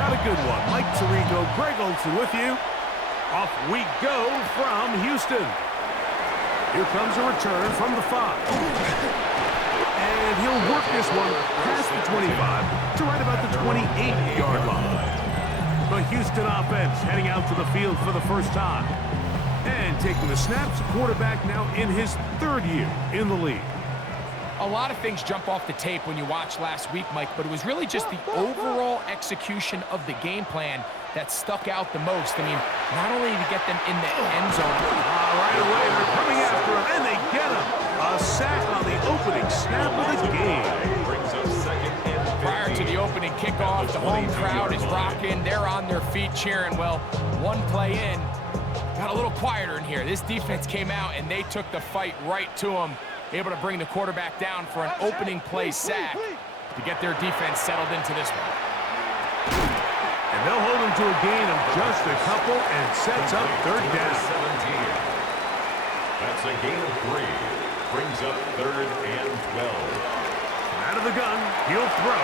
got a good one. Mike Tirico, Greg Olson with you. Off we go from Houston. Here comes a return from the 5. And he'll work this one past the 25 to right about the 28-yard line. The Houston offense heading out to the field for the first time. And taking the snaps, quarterback now in his 3rd year in the league. A lot of things jump off the tape when you watched last week, Mike, but it was really just the overall execution of the game plan that stuck out the most. I mean, not only to get them in the end zone. Right away, they're coming after him, and they get him. A sack on the opening snap of the game. Prior to the opening kickoff, the home crowd is rocking. They're on their feet cheering. Well, one play in, got a little quieter in here. This defense came out, and they took the fight right to them, able to bring the quarterback down for an opening play sack to get their defense settled into this one. And they'll hold him to a gain of just a couple and sets up 3rd down. That's a gain of 3. Brings up 3rd and 12. Out of the gun, he'll throw.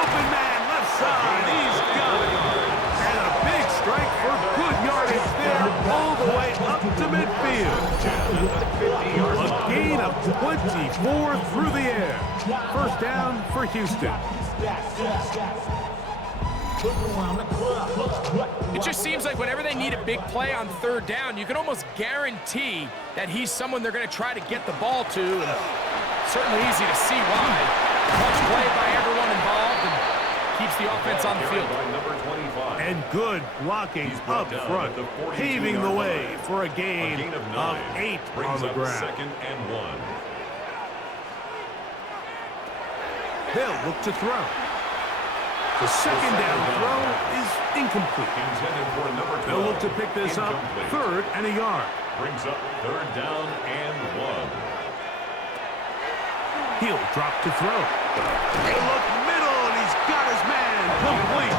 Open man, left side, he's got it. And a big strike for good yardage there, all the way up to midfield. A gain of 24 through the air. First down for Houston. It just seems like whenever they need a big play on 3rd down, you can almost guarantee that he's someone they're going to try to get the ball to. And certainly easy to see why. Clutch play by everyone involved and keeps the offense on the field. And good blocking up front, paving the way for a gain of 8 on the ground. 2nd and 1. They'll look to throw. The 2nd down throw is incomplete. They'll look to pick this up 3rd and a yard. Brings up 3rd down and 1. He'll drop to throw. They look middle, and he's got his man complete.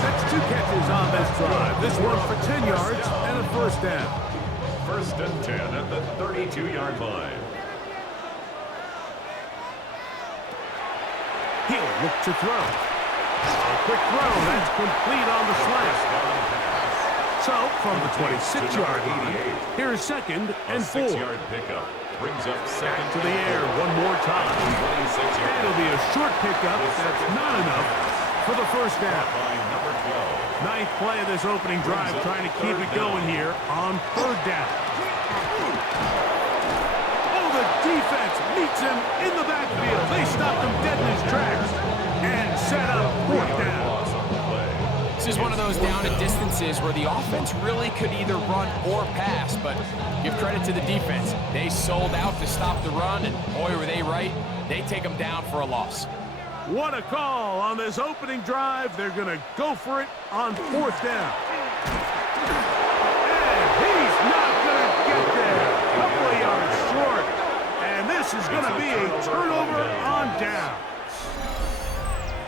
That's 2 catches on this drive. This one for 10 yards and a first down. 1st and 10 at the 32-yard line. He'll look to throw. A quick throw, that's complete on the slant. So, from the 26-yard line, here's 2nd and 4. 6-yard pickup. Brings up 2nd to the air one more time. It'll be a short pickup. That's not enough for the first down. 9th play of this opening drive, trying to keep it going here on 3rd down. Oh, the defense meets him in the backfield. They stopped him dead in his tracks and set up 4th down. This is one of those down and distances where the offense really could either run or pass, but give credit to the defense. They sold out to stop the run, and boy, were they right. They take them down for a loss. What a call on this opening drive. They're going to go for it on 4th down. And he's not going to get there. A couple of yards short. And this is going to be a turnover on down.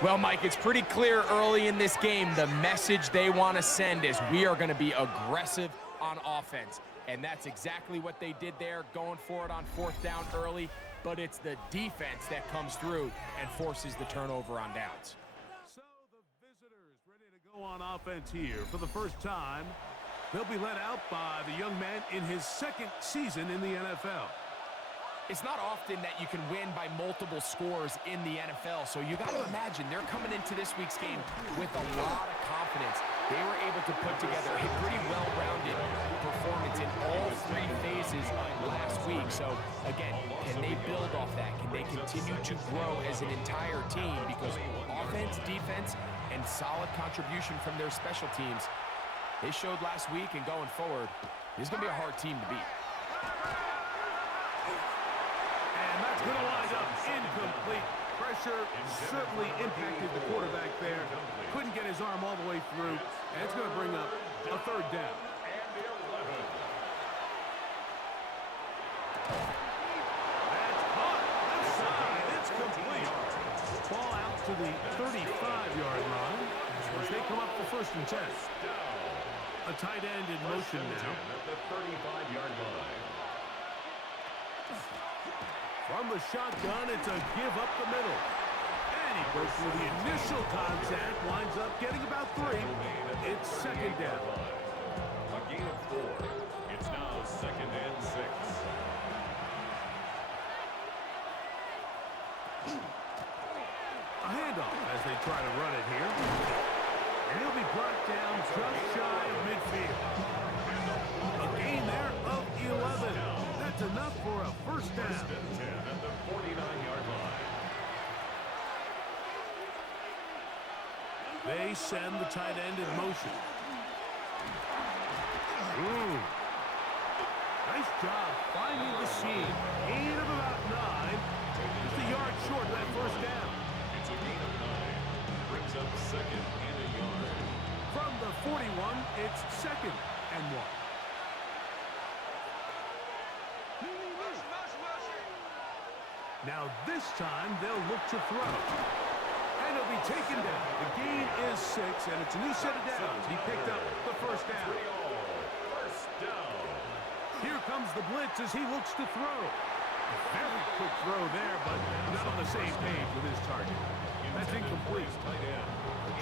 Well, Mike, it's pretty clear early in this game the message they want to send is we are going to be aggressive on offense. And that's exactly what they did there, going for it on 4th down early. But it's the defense that comes through and forces the turnover on downs. So the visitors ready to go on offense here for the first time. They'll be led out by the young man in his 2nd season in the NFL. It's not often that you can win by multiple scores in the NFL, so you got to imagine they're coming into this week's game with a lot of confidence. They were able to put together a pretty well-rounded performance in all 3 phases last week. So, again, can they build off that? Can they continue to grow as an entire team? Because offense, defense, and solid contribution from their special teams, they showed last week, and going forward, this is going to be a hard team to beat. And that's going to wind up incomplete. Pressure certainly impacted the quarterback there. Couldn't get his arm all the way through. And it's going to bring up a 3rd down. That's caught. Left side. It's complete. Ball out to the 35-yard line as they come up for 1st and 10. A tight end in motion now. At the 35-yard line. From the shotgun, it's a give up the middle. And he So for the initial contact, winds up getting about 3. It's second down. A gain of 4. It's now second and 6. A handoff as they try to run it here. And he'll be brought down just shy of midfield. A gain there of 11. That's enough for a first down. First and 10 at the 49-yard line. They send the tight end in motion. Nice job finding the seam. Gain of about 9. Just a yard short of that first down. It's a gain of 9. Brings up second and a yard. From the 41, it's second and 1. Now this time they'll look to throw. And he'll be taken down. The gain is 6, and it's a new set of downs. He picked up the first down. First down. Here comes the blitz as he looks to throw. Very quick throw there, but not on the same page with his target. That's incomplete.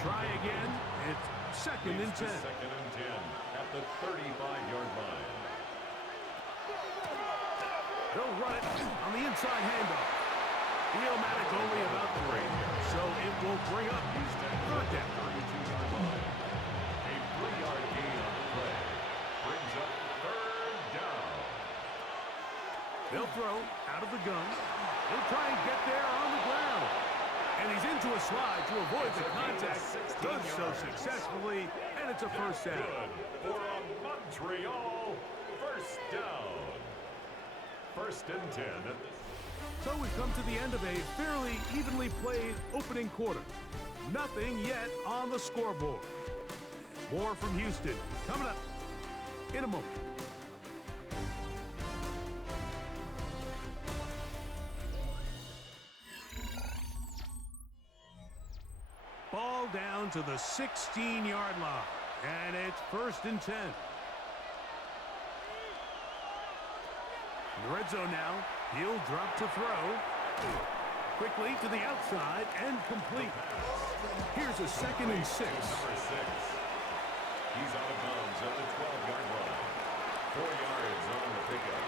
Try again. It's second and 10. Second and 10 at the 35-yard line. They'll run it on the inside handoff. Wheel-matic only about 3, so it will bring up third down. 32-yard line. A 3-yard gain on the play. Brings up third down. They'll throw out of the gun. He'll try and get there on the ground. And he's into a slide to avoid the contact. Does so successfully, and it's a first down. Good for a Montreal first down. First and 10 at the... So we've come to the end of a fairly evenly played opening quarter. Nothing yet on the scoreboard. More from Houston coming up in a moment. Ball down to the 16-yard line, and it's first and 10. In the red zone now, he'll drop to throw. Quickly to the outside and complete. Here's a second and 6. Number 6. He's out of bounds at the 12-yard line. 4 yards on the pickup.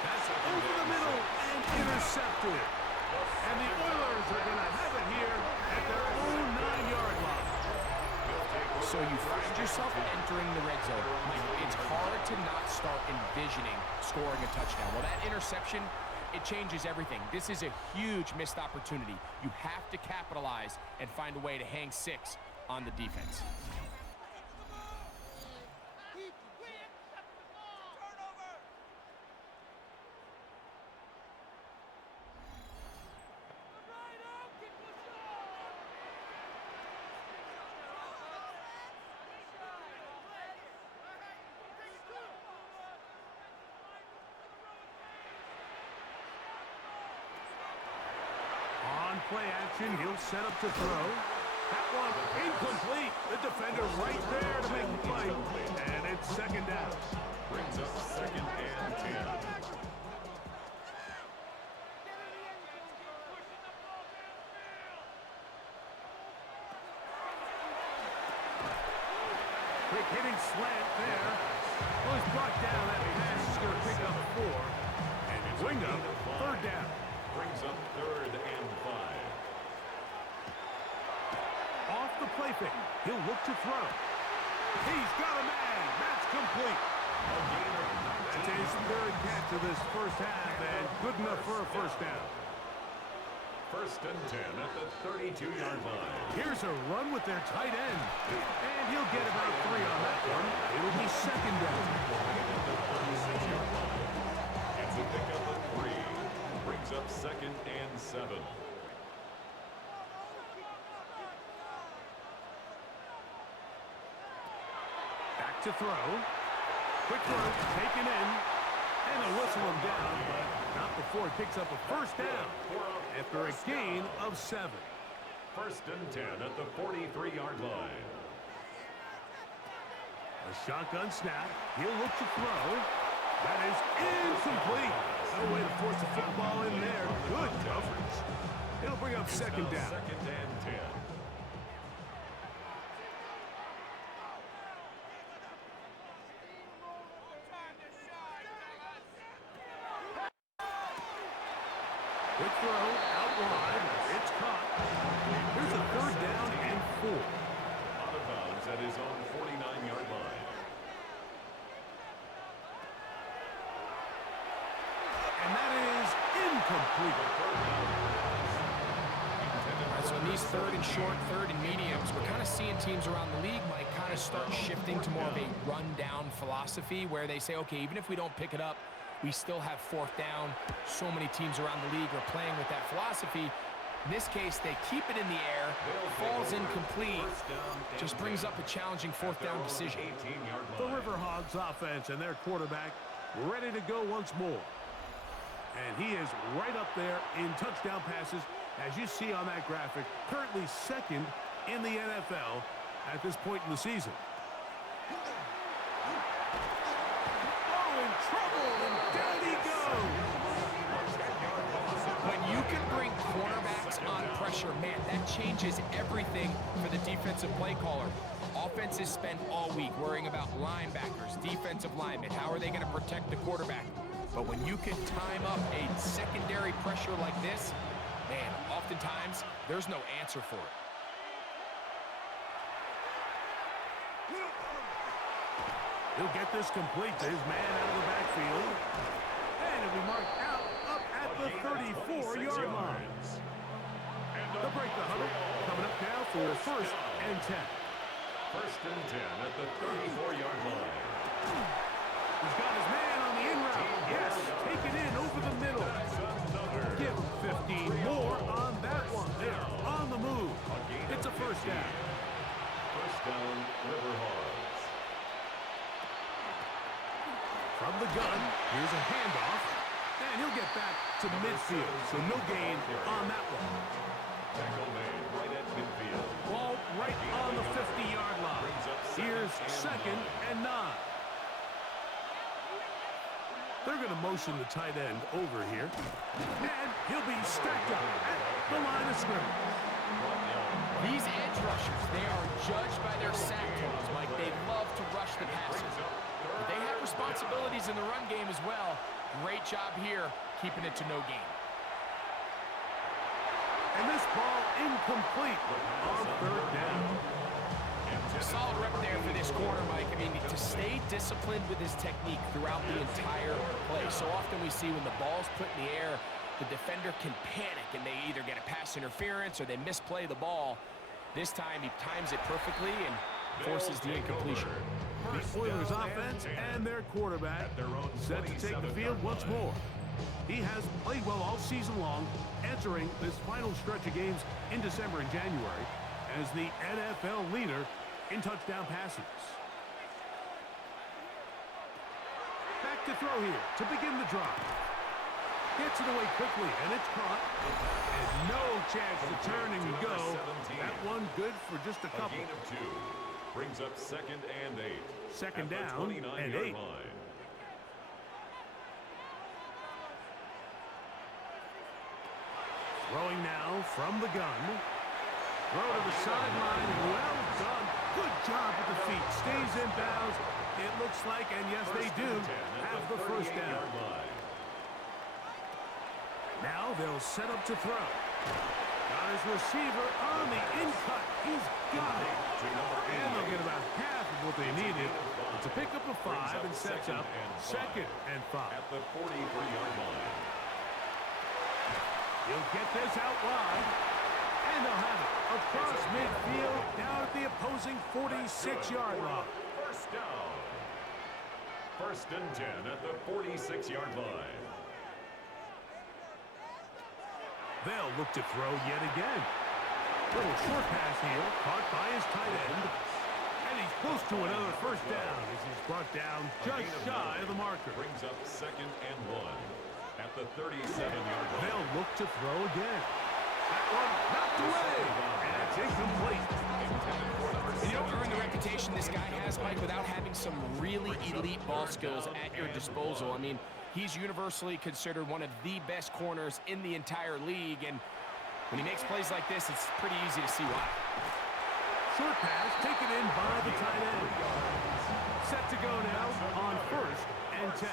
That's over the middle and intercepted. And the Oilers are going to have it here at their own 9-yard line. So you find yourself entering the red zone. It's hard to not start envisioning scoring a touchdown. Well, that interception, it changes everything. This is a huge missed opportunity. You have to capitalize and find a way to hang 6 on the defense. Play action, he'll set up to throw. That one incomplete. The defender right there to make the play. And it's second down. Brings up second and 10. Quick hitting slant there. Well, he's brought down. That pass is going to pick up 4. And bring up third down. Brings up third and 5. Off the play fake. He'll look to throw. He's got a man. That's complete. That's his third catch of this first half, and good enough for a first down. First and 10 at the 32-yard line. Here's a run with their tight end. And he'll get about 3 on that one. It'll be second down. At the 36-yard line. It's a pickup of 3. Brings up second and 7. Back to throw. Quick throw, taken in. And they'll whistle him down, but not before he picks up a first down after a gain of 7. First and 10 at the 43-yard line. A shotgun snap. He'll look to throw. That is incomplete. No way to force the football in there. Good coverage. It'll bring up second down. Second and 10. Quick throw out wide. It's caught. Here's a third down and 4. Out of bounds at his own 49-yard line. And that is incomplete. So in these third and short, third and mediums, we're kind of seeing teams around the league, Mike, kind of start shifting to more of a run-down philosophy where they say, okay, even if we don't pick it up, we still have fourth down. So many teams around the league are playing with that philosophy. In this case, they keep it in the air, falls incomplete, just brings up a challenging fourth down decision. The River Hogs offense and their quarterback ready to go once more. And he is right up there in touchdown passes, as you see on that graphic, currently second in the NFL at this point in the season. Oh, in trouble, and down he goes. When you can bring cornerbacks on pressure, man, that changes everything for the defensive play caller. Offenses spend all week worrying about linebackers, defensive linemen. How are they going to protect the quarterback? But when you can time up a secondary pressure like this, man, oftentimes there's no answer for it. He'll get this complete to his man out of the backfield. And it'll be marked out up at the 34-yard line. They'll break the huddle. Coming up now for first and 10. First and 10 at the 34-yard line. He's got his man on the in route. Yes, take it in over the middle. Give him 15 more on that one. They're on the move. It's a first down. First down, River Hogs. From the gun, here's a handoff. And he'll get back to midfield, so no gain on that one. Tackle made right at midfield. Ball right on the 50-yard line. Here's second and 9. They're going to motion the tight end over here. And he'll be stacked up at the line of scrimmage. These edge rushers, they are judged by their sack totals, Mike. They love to rush the passer. But they have responsibilities in the run game as well. Great job here, keeping it to no gain. And this ball incomplete on third down. Solid rep there for this corner, Mike. I mean, to stay disciplined with his technique throughout the entire play. So often we see when the ball's put in the air, the defender can panic and they either get a pass interference or they misplay the ball. This time he times it perfectly and forces the incompletion. The Oilers offense and their quarterback set to take the field once more. He has played well all season long, entering this final stretch of games in December and January as the NFL leader in touchdown passes. Back to throw here to begin the drive. Gets it away quickly, and it's caught. And no chance to turn and go. That one good for just a couple. A gain of 2. Brings up second and 8. Second down and 8. Throwing now from the gun. Throw to the sideline. Well done. Good job with the feet. Stays in bounds. It looks like, and yes, they do, have the first down. Now they'll set up to throw. Got his receiver on the in-cut. He's got it. And they'll get about half of what they needed. It's a pickup of 5 and sets up second and 5. At the 43-yard line. He'll get this out wide. And they'll have it across midfield down at the opposing 46-yard line. First down. First and 10 at the 46-yard line. They'll look to throw yet again. Little short pass here, caught by his tight end. And he's close to another first down as he's brought down just shy of the marker. Brings up second and 1 at the 37-yard line. They'll look to throw again. That one knocked away, and it's incomplete. You don't earn the reputation this guy has, Mike, without having some really elite ball skills at your disposal. I mean, he's universally considered one of the best corners in the entire league, and When he makes plays like this, it's pretty easy to see why. Short pass taken in by the tight end. Set to go now on 1st and 10.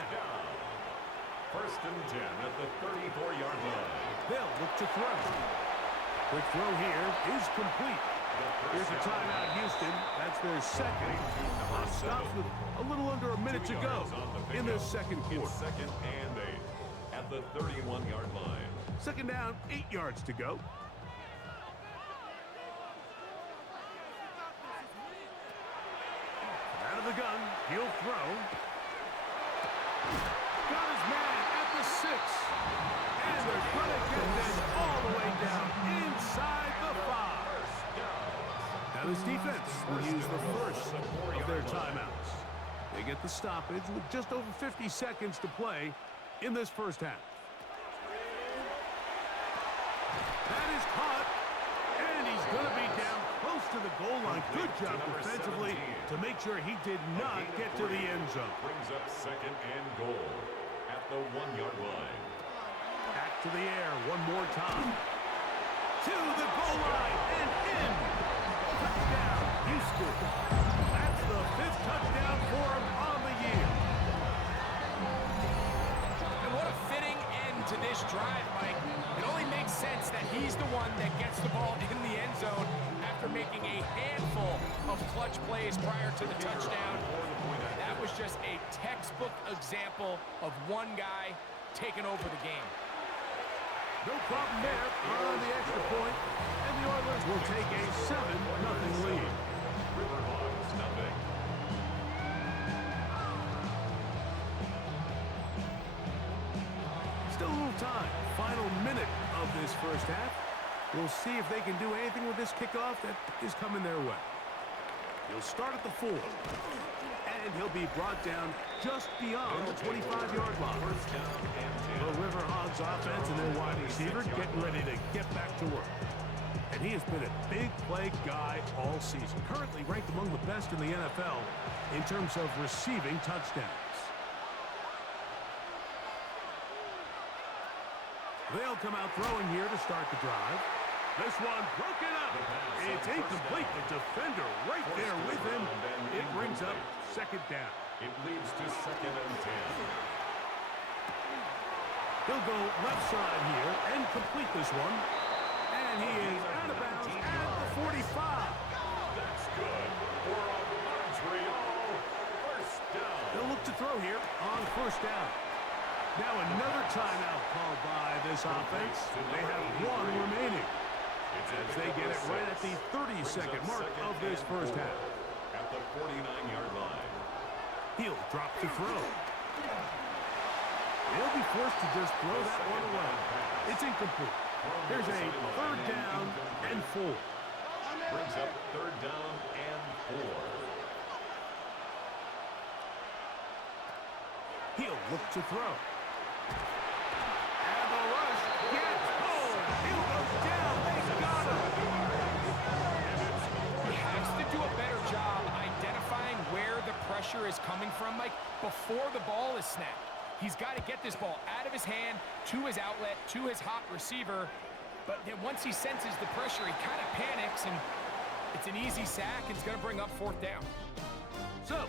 1st and 10 at the 34-yard line. They'll look to throw. Quick throw here is complete. Here's a timeout, Houston. That's their second. Clock stops with a little under a minute to go in this second quarter. 2nd and 8 at the 31-yard line. Second down, 8 yards to go. Out of the gun, he'll throw. Got his man at the 6. And they're going to get this all the way down inside the 5. Now this defense will use the first of their timeouts. They get the stoppage with just over 50 seconds to play in this first half. That is caught, and he's going to be down close to the goal line. Good job defensively to make sure he did not get to the end zone. Brings up 2nd and goal at the 1-yard line. Back to the air one more time. To the goal line and in. Touchdown, Houston. That's the 5th touchdown for him on the year. And what a fitting end to this drive, Mike. It only makes sense that he's the one that gets the ball in the end zone after making a handful of clutch plays prior to the touchdown. That was just a textbook example of one guy taking over the game. No problem there on the extra point, and the Oilers will take a 7-0 lead. River Hogs, nothing. Still a little time. Final minute of this first half. We'll see if they can do anything with this kickoff that is coming their way. He'll start at the 4. And he'll be brought down just beyond the 25-yard line. The River Hogs offense and their wide receiver getting ready to get back to work. And he has been a big play guy all season. Currently ranked among the best in the NFL in terms of receiving touchdowns. They'll come out throwing here to start the drive. This one broken up. It's incomplete. The defender right there with him. It brings up 2nd down. It leads to 2nd and 10. He'll go left side here and complete this one. And he is out of bounds at the 45. That's good for a Montreal 1st down. They'll look to throw here on 1st down. Now another timeout called by this offense. They have 1 remaining. As they get it right at the 30-second mark of this first half. At the 49-yard line. He'll drop to throw. They'll be forced to just throw that one away. It's incomplete. There's a 3rd down and 4. Brings up 3rd down and 4. He'll look to throw. And the rush gets home. He'll go down. They got him. He has to do a better job identifying where the pressure is coming from, Mike, before the ball is snapped. He's got to get this ball out of his hand, to his outlet, to his hot receiver. But then once he senses the pressure, he kind of panics, and it's an easy sack. It's going to bring up 4th down. So,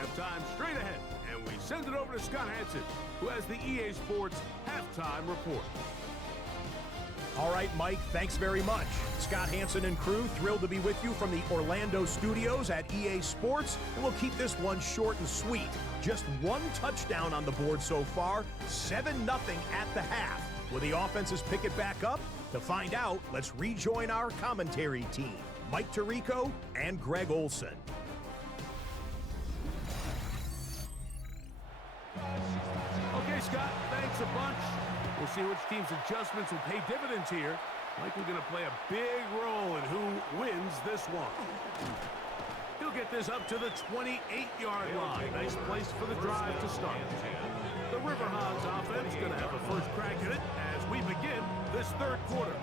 halftime straight ahead, and we send it over to Scott Hansen, who has the EA Sports halftime report. All right, Mike, thanks very much. Scott Hansen and crew, thrilled to be with you from the Orlando studios at EA Sports, and we'll keep this one short and sweet. Just 1 touchdown on the board so far, 7-0 at the half. Will the offenses pick it back up? To find out, let's rejoin our commentary team, Mike Tirico and Greg Olson. Okay, Scott, thanks a bunch. We'll see which team's adjustments will pay dividends here. Mike, we're going to play a big role in who wins this one. He'll get this up to the 28-yard line. Nice place for the drive to start. The River Hogs offense going to have a first crack at it as we begin this 3rd quarter.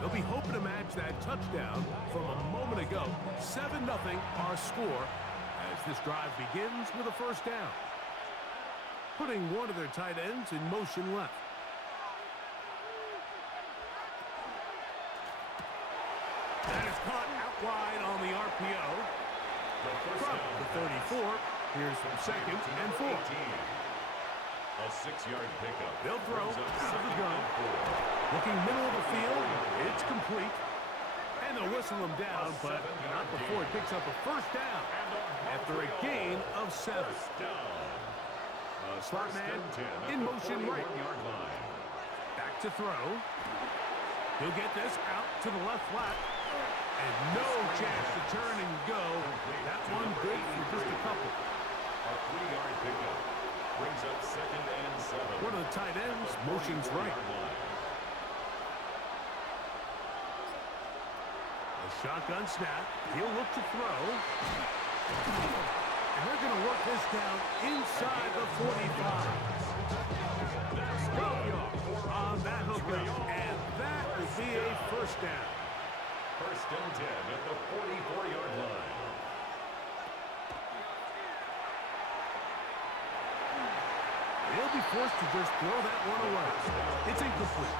They'll be hoping to match that touchdown from a moment ago. 7-0 our score as this drive begins with a 1st down. Putting one of their tight ends in motion left. That is caught out wide on the RPO. From the 34, here's from second and 4. A 6-yard pickup. They'll throw out of the gun. Looking middle of the field, it's complete. And they'll whistle him down, but not before he picks up a first down after a gain of 7. Slot man in motion right. Back to throw. He'll get this out to the left flat. And no chance to turn and go. That one good for just a couple. A 3-yard pickup brings up 2nd and 7. One of the tight ends motions right. A shotgun snap. He'll look to throw. And they're going to work this down inside the 45. 12 yards on that hookup. And that will be a first down. 1st and 10 at the 44-yard line. They'll be forced to just throw that one away. It's incomplete.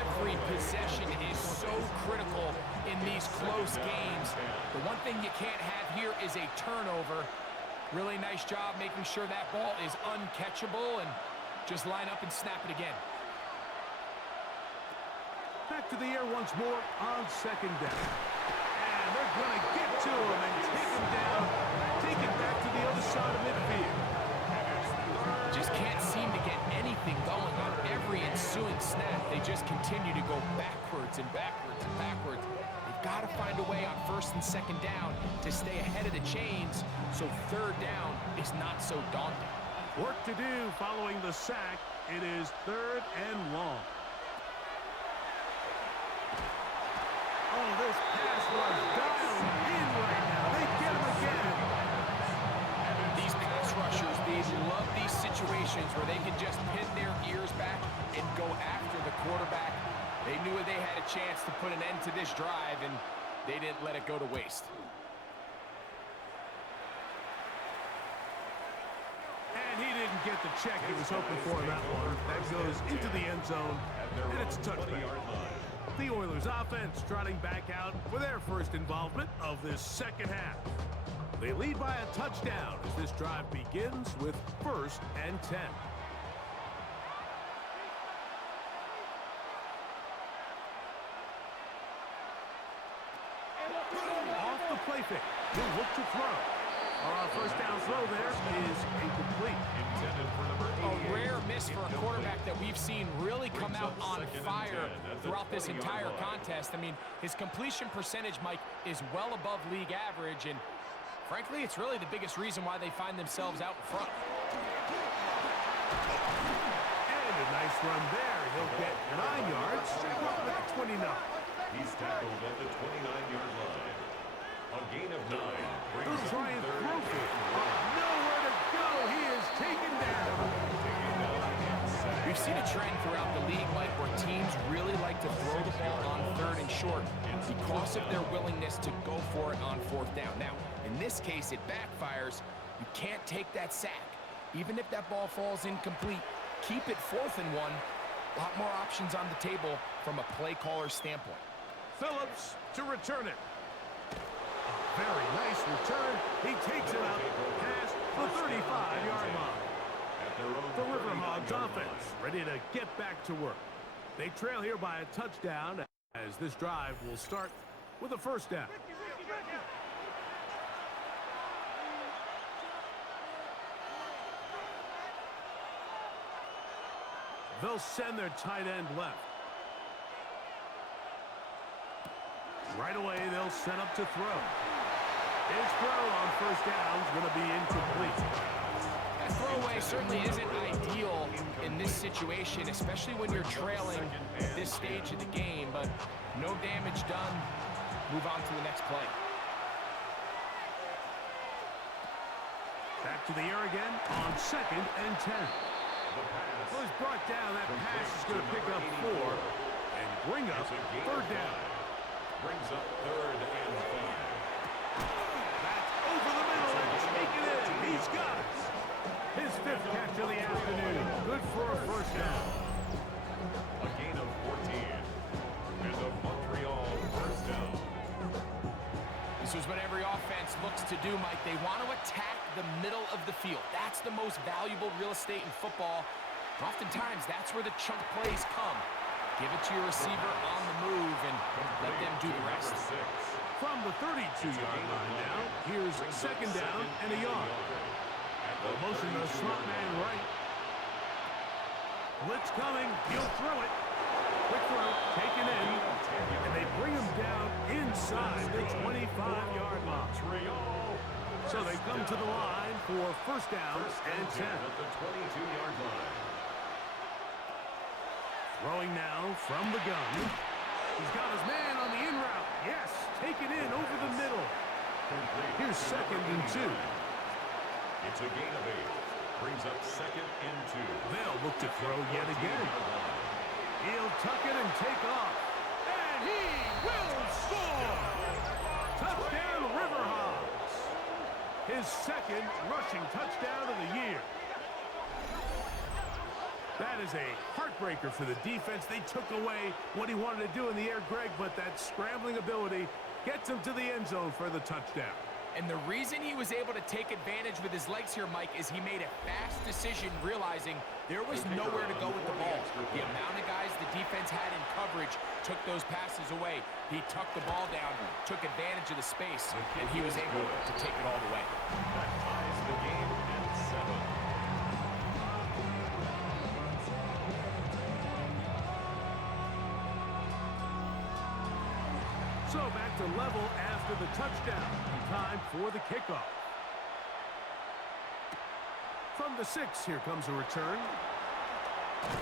Every possession is so critical in these close games. The one thing you can't have here is a turnover. Really nice job making sure that ball is uncatchable, and just line up and snap it again. Back to the air once more on 2nd down. And they're going to get to him and take him down. Take it back to the other side of midfield. Just can't seem to get anything going on every ensuing snap. They just continue to go backwards and backwards and backwards. They've got to find a way on 1st and 2nd down to stay ahead of the chains, so 3rd down is not so daunting. Work to do following the sack. It is 3rd and long. Oh, this pass was dialed in right now. They get him again. These pass rushers, they love these situations where they can just pin their ears back and go after the quarterback. They knew they had a chance to put an end to this drive, and they didn't let it go to waste. And he didn't get the check he was hoping for in that one. That goes into the end zone, and it's a touchback. The Oilers offense trotting back out for their first involvement of this second half. They lead by a touchdown as this drive begins with 1st and 10. Off the play fake. He'll look to throw. Our first down throw there is incomplete. Intended for number 88. A rare miss for a quarterback that we've seen really come out on fire throughout this entire contest. I mean, his completion percentage, Mike, is well above league average, and frankly, it's really the biggest reason why they find themselves out in front. And a nice run there. He'll get 9 yards. With 29. He's tackled at the 29-yard line. A gain of 9. He'll try and throw it. Nowhere to go. He is taken down. We've seen a trend throughout the league, Mike, where teams really like to throw the ball on 3rd and short because of their willingness to go for it on 4th down. Now, in this case, it backfires. You can't take that sack. Even if that ball falls incomplete, keep it 4th and 1. A lot more options on the table from a play caller standpoint. Phillips to return it. A very nice return. He takes it out past the 35-yard line. The River Hogs offense ready to get back to work. They trail here by a touchdown as this drive will start with a first down. They'll send their tight end left. Right away, they'll set up to throw. His throw on first down is going to be incomplete. That throwaway certainly isn't ideal in this situation, especially when you're trailing at this stage of the game, but no damage done. Move on to the next play. Back to the air again on 2nd and 10. Well, he's brought down. That pass is going to pick up 4 and bring up 3rd down. Brings up 3rd and 5. That's over the middle and take it in. He's got it. His 5th catch of the afternoon. Good for a first down. A gain of 14. And a Montreal first down. This is what every offense looks to do, Mike. They want to attack the middle of the field. That's the most valuable real estate in football. Oftentimes, that's where the chunk plays come. Give it to your receiver on the move and let them do the rest. From the 32-yard line now, here's second down and a yard. They'll motion the slot man right. Blitz coming. He'll throw it. Quick throw, taken in. And they bring him down inside the 25-yard line. So they come to the line for first down and 10. At the 22-yard line. Throwing now from the gun. He's got his man on the in route. Yes, taken in over the middle. Here's second and 2. It's a gain of 8. Brings up second and 2. They'll look to throw yet again. He'll tuck it and take off. And he will score! Touchdown, River Hogs. His second rushing touchdown of the year. That is a heartbreaker for the defense. They took away what he wanted to do in the air, Greg, but that scrambling ability gets him to the end zone for the touchdown. And the reason he was able to take advantage with his legs here, Mike, is he made a fast decision realizing there was nowhere to go with the ball. The amount of guys the defense had in coverage took those passes away. He tucked the ball down, took advantage of the space, and he was able to take it all the way. That ties the game at 7. So back to level after the touchdown. Time for the kickoff. From the 6, here comes a return. A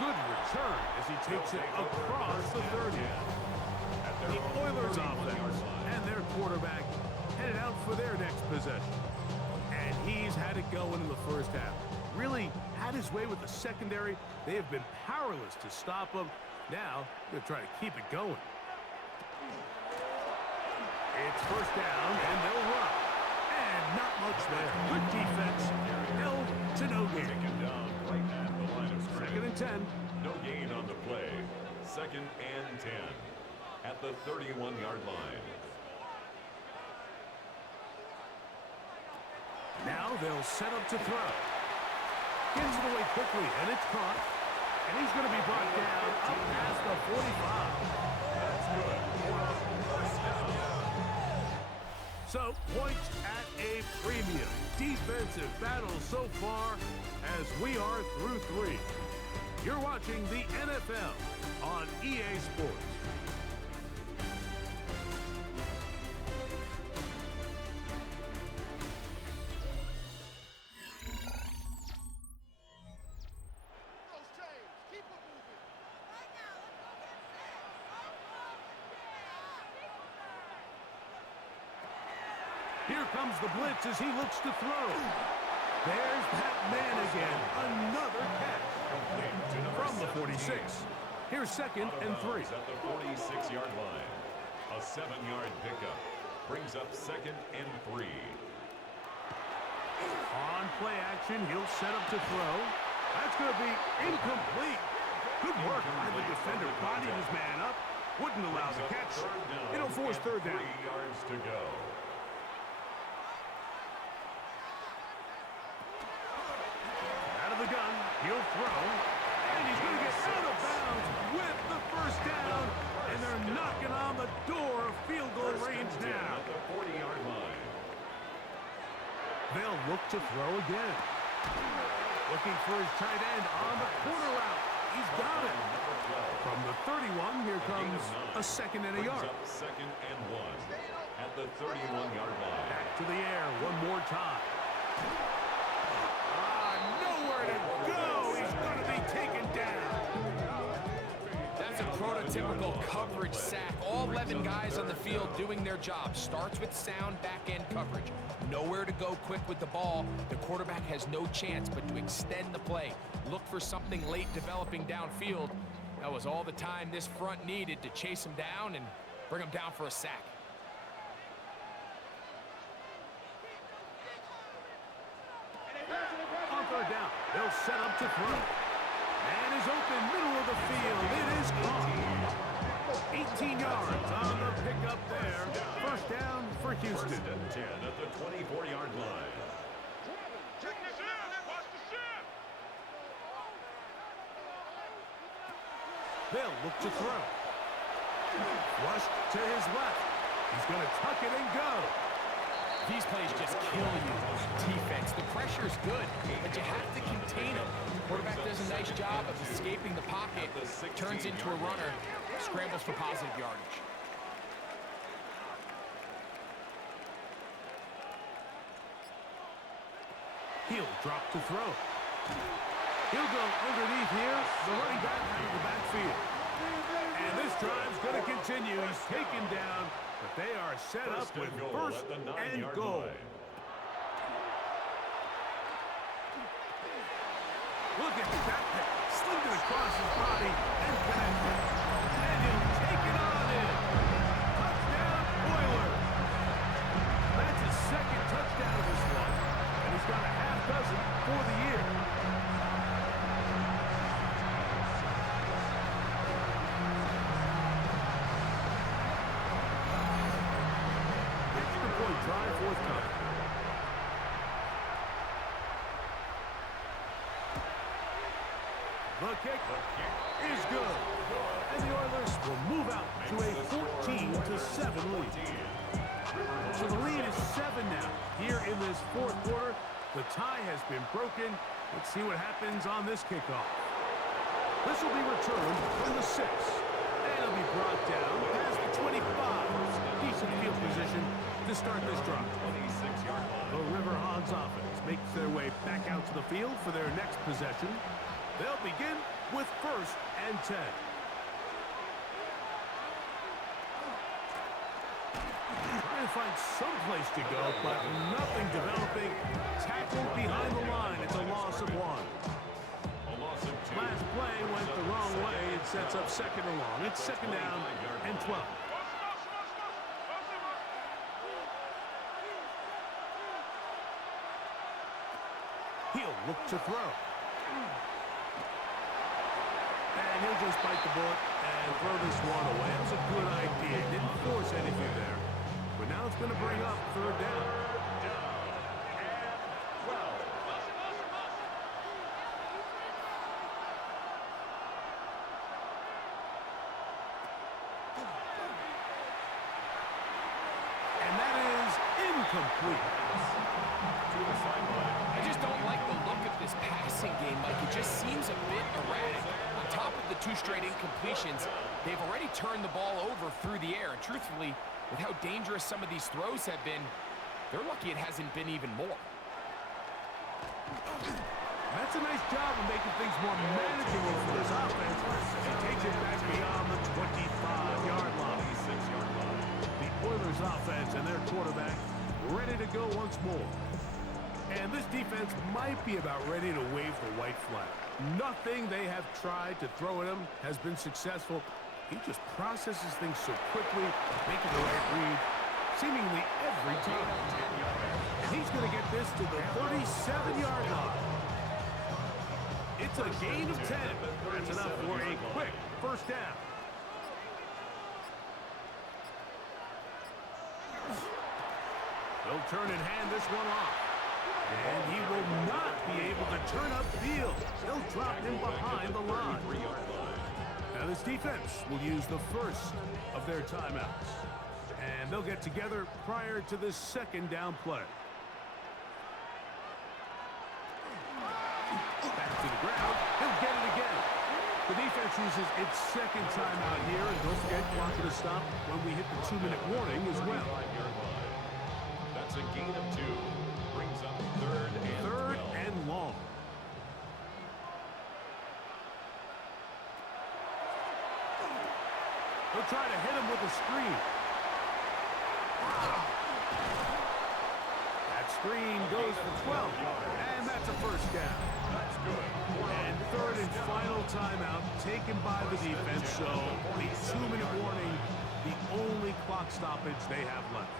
good return as he takes it across the 30. The Oilers offense and their quarterback headed out for their next possession. And he's had it going in the first half. Really had his way with the secondary. They have been powerless to stop him. Now they're trying to keep it going. It's first down, and they'll run. And not much there. Good defense. Held to no gain. Taken down right at the line of scrimmage. Second and 10. No gain on the play. Second and 10 at the 31-yard line. Now they'll set up to throw. Gets it away quickly, and it's caught. And he's going to be brought down up past the 45. That's good. First down. So, points at a premium. Defensive battle so far as we are through 3. You're watching the NFL on EA Sports. Here comes the blitz as he looks to throw. There's that man again. Another catch. From the 46. Here's second and 3. At the 46-yard line. A 7-yard pickup. Brings up second and 3. On play action, he'll set up to throw. That's going to be incomplete. Good work by the defender, bodying his man up. Wouldn't allow the catch. It'll force third down. 3 yards to go. Out of the gun, he'll throw. And he's going to get out of bounds with the first down. And they're knocking on the door of field goal range now. At the 40-yard line. They'll look to throw again. Looking for his tight end on the corner route. He's got it. From the 31, here comes a second and a yard. Up second and 1 at the 31-yard line. Back to the air one more time. Nowhere to go. He's going to be taken down. That's a prototypical coverage sack. All 11 guys on the field doing their job. Starts with sound back-end coverage. Nowhere to go quick with the ball. The quarterback has no chance but to extend the play. Look for something late developing downfield. That was all the time this front needed to chase him down and bring him down for a sack. On third down, they'll set up to throw. Man is open, middle of the field. It is caught. 18 yards on the pickup there. First Houston. First and 10 at the 24-yard line. They'll look to throw. Flush to his left. He's going to tuck it and go. These plays just kill you. Defense, the pressure's good, but you have to contain them. Quarterback does a nice job of escaping the pocket, turns into a runner, scrambles for positive yardage. He'll drop to throw. He'll go underneath here. The running back out of the backfield. And this drive's going to continue. He's taken down, but they are set up with first and goal. Look at that pick. Slinged it across his body and connected. And he'll take it on in. Touchdown, Oilers. That's his second touchdown of this one. And he's got a half dozen for the year. Extra point try forthcoming. The kick is good. And the Oilers will move out to a 14-7 lead. So the lead is 7 now. Here in this fourth quarter, the tie has been broken. Let's see what happens on this kickoff. This will be returned from the 6. And it'll be brought down past the 25. Decent field position to start this drive. 26-yard line. The River Hogs offense makes their way back out to the field for their next possession. They'll begin with first and 10. Trying to find some place to go, but nothing developing. Tackled behind the line. It's a loss of 1. A loss of 2. Last play went the wrong way. It sets up second and long. It's second down and 12. He'll look to throw. And he'll just bite the bullet and throw this one away. That was a good idea. Didn't force anything there. But now it's going to bring up third down. And that is incomplete. To the sideline. I just don't like the look of this passing game, Mike. It just seems a bit erratic. On top of the 2 straight incompletions, they've already turned the ball over through the air. And truthfully, with how dangerous some of these throws have been, they're lucky it hasn't been even more. That's a nice job of making things more manageable for this offense. He takes it back beyond the 25-yard line. 26-yard line. The Oilers offense and their quarterback ready to go once more. And this defense might be about ready to wave the white flag. Nothing they have tried to throw at him has been successful. He just processes things so quickly, making the right read, seemingly every time. And he's going to get this to the 37-yard line. It's a gain of 10. That's enough for a quick first down. He'll turn and hand this one off. And he will not be able to turn upfield. They'll drop him behind the line. Now this defense will use the first of their timeouts. And they'll get together prior to this second down play. Back to the ground. He'll get it again. The defense uses its second timeout here. And don't forget, clock to stop when we hit the 2-minute warning as well. That's a gain of 2. Brings up third and long. He'll try to hit him with a screen. That screen goes for 12, and that's a first down. That's good. And third and final timeout taken by the defense, so the 2-minute warning, the only clock stoppage they have left.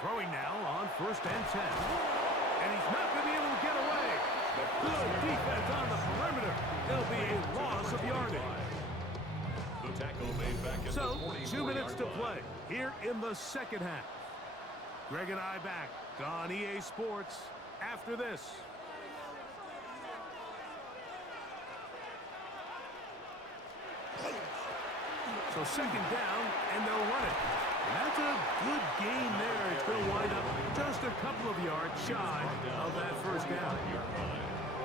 Throwing now on first and 10. And he's not going to be able to get away. Good defense on the perimeter. There'll be a loss of yardage. The tackle made back at So, the 44-yard 2 minutes to line. play here in the second half. Greg and I back on EA Sports after this. So second down, and they'll run it. And that's a good gain there. It's going to wind up just a couple of yards shy of that first down.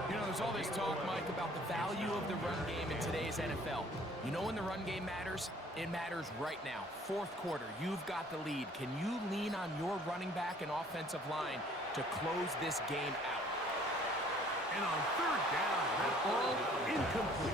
You know, there's all this talk, Mike, about the value of the run game in today's NFL. You know when the run game matters? It matters right now. Fourth quarter, you've got the lead. Can you lean on your running back and offensive line to close this game out? And on third down, that ball incomplete.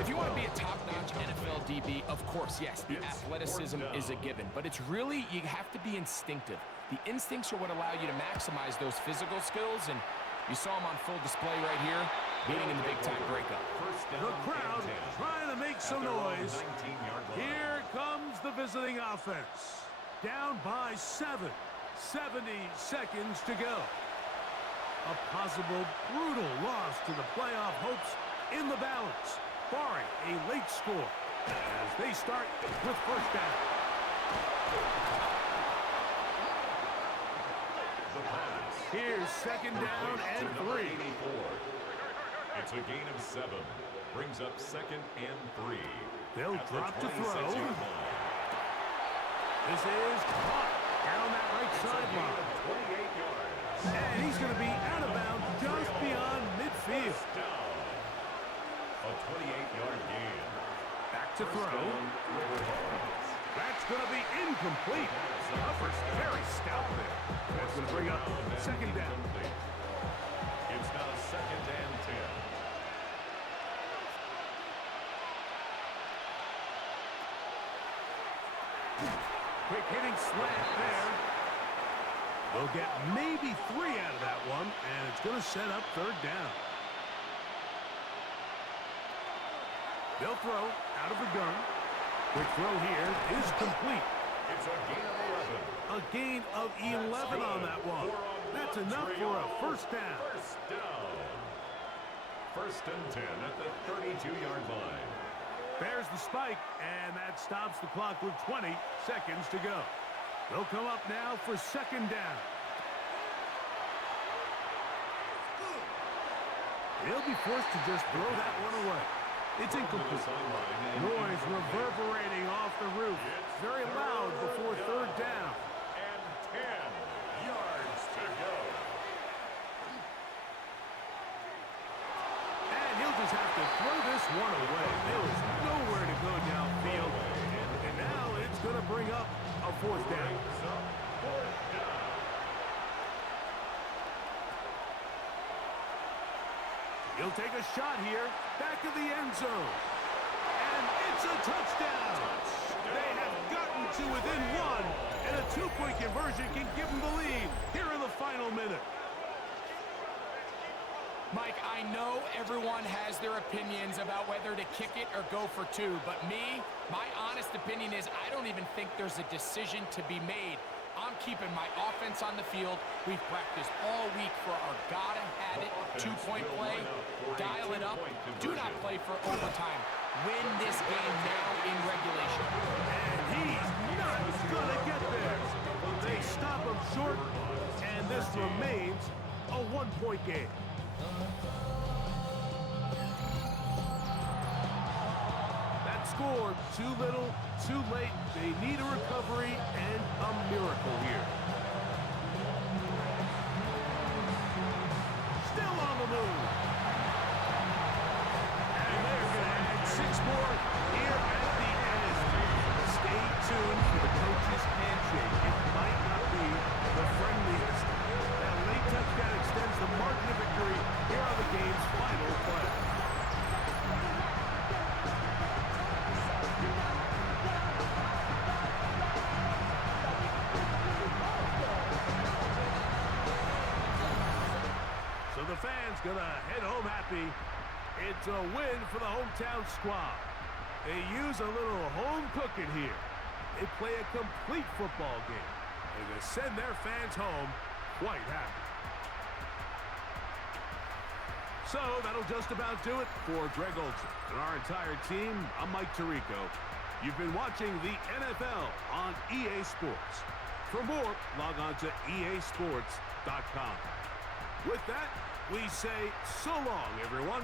If you want to be a top-notch NFL DB, of course, yes, the athleticism is a given. But it's really, you have to be instinctive. The instincts are what allow you to maximize those physical skills, and you saw them on full display right here, beating in the big-time breakup. The crowd trying to make some noise. Here comes the visiting offense. Down by 7. 70 seconds to go. A possible brutal loss to the playoff hopes in the balance, barring a late score as they start with first down. Here's second down and 3. It's a gain of 7. Brings up second and 3. They'll At the drop to throw. 26-yard line. This is caught down that right sideline. 28 yards. And he's going to be out of bounds just beyond midfield. Down. A 28-yard gain. Back to throw. That's going to be incomplete. Hubbard's very stout there. That's going to bring up second down. It's now second and 10. Quick hitting slant there. They'll get maybe 3 out of that one, and it's going to set up third down. They'll throw out of the gun. Quick throw here is complete. It's a gain of 11. A gain of 11 on that one. That's enough for a first down. First down. First and 10 at the 32-yard line. There's the spike, and that stops the clock with 20 seconds to go. They'll come up now for second down. They'll be forced to just throw that one away. It's incomplete. Noise reverberating off the roof. Very loud before third down. And 10 yards to go. And he'll just have to throw this one away. There was nowhere to go downfield. And now it's going to bring up a fourth down. He'll take a shot here, back of the end zone. And it's a touchdown. They have gotten to within 1, and a 2-point conversion can give them the lead here in the final minute. Mike, I know everyone has their opinions about whether to kick it or go for 2, but my honest opinion is I don't even think there's a decision to be made. I'm keeping my offense on the field. We've practiced all week for our gotta-have-it 2-point play. Dial it up. Do not play for overtime. Win this game now in regulation. And he's not going to get there. They stop him short, and this remains a 1-point game. That score, too little, too late. They need a recovery and a miracle here. Still on the move. And they're going to add 6 more here at the end. Stay tuned for the coach's handshake. It might not be the friendliest. That late touchdown extends the margin of victory here on the game's final play. So the fans gonna head home happy. It's a win for the hometown squad. They use a little home cooking here. They play a complete football game. They're gonna send their fans home quite happy. So that'll just about do it for Greg Olson and our entire team. I'm Mike Tirico. You've been watching the NFL on EA Sports. For more, log on to easports.com. With that, we say so long, everyone.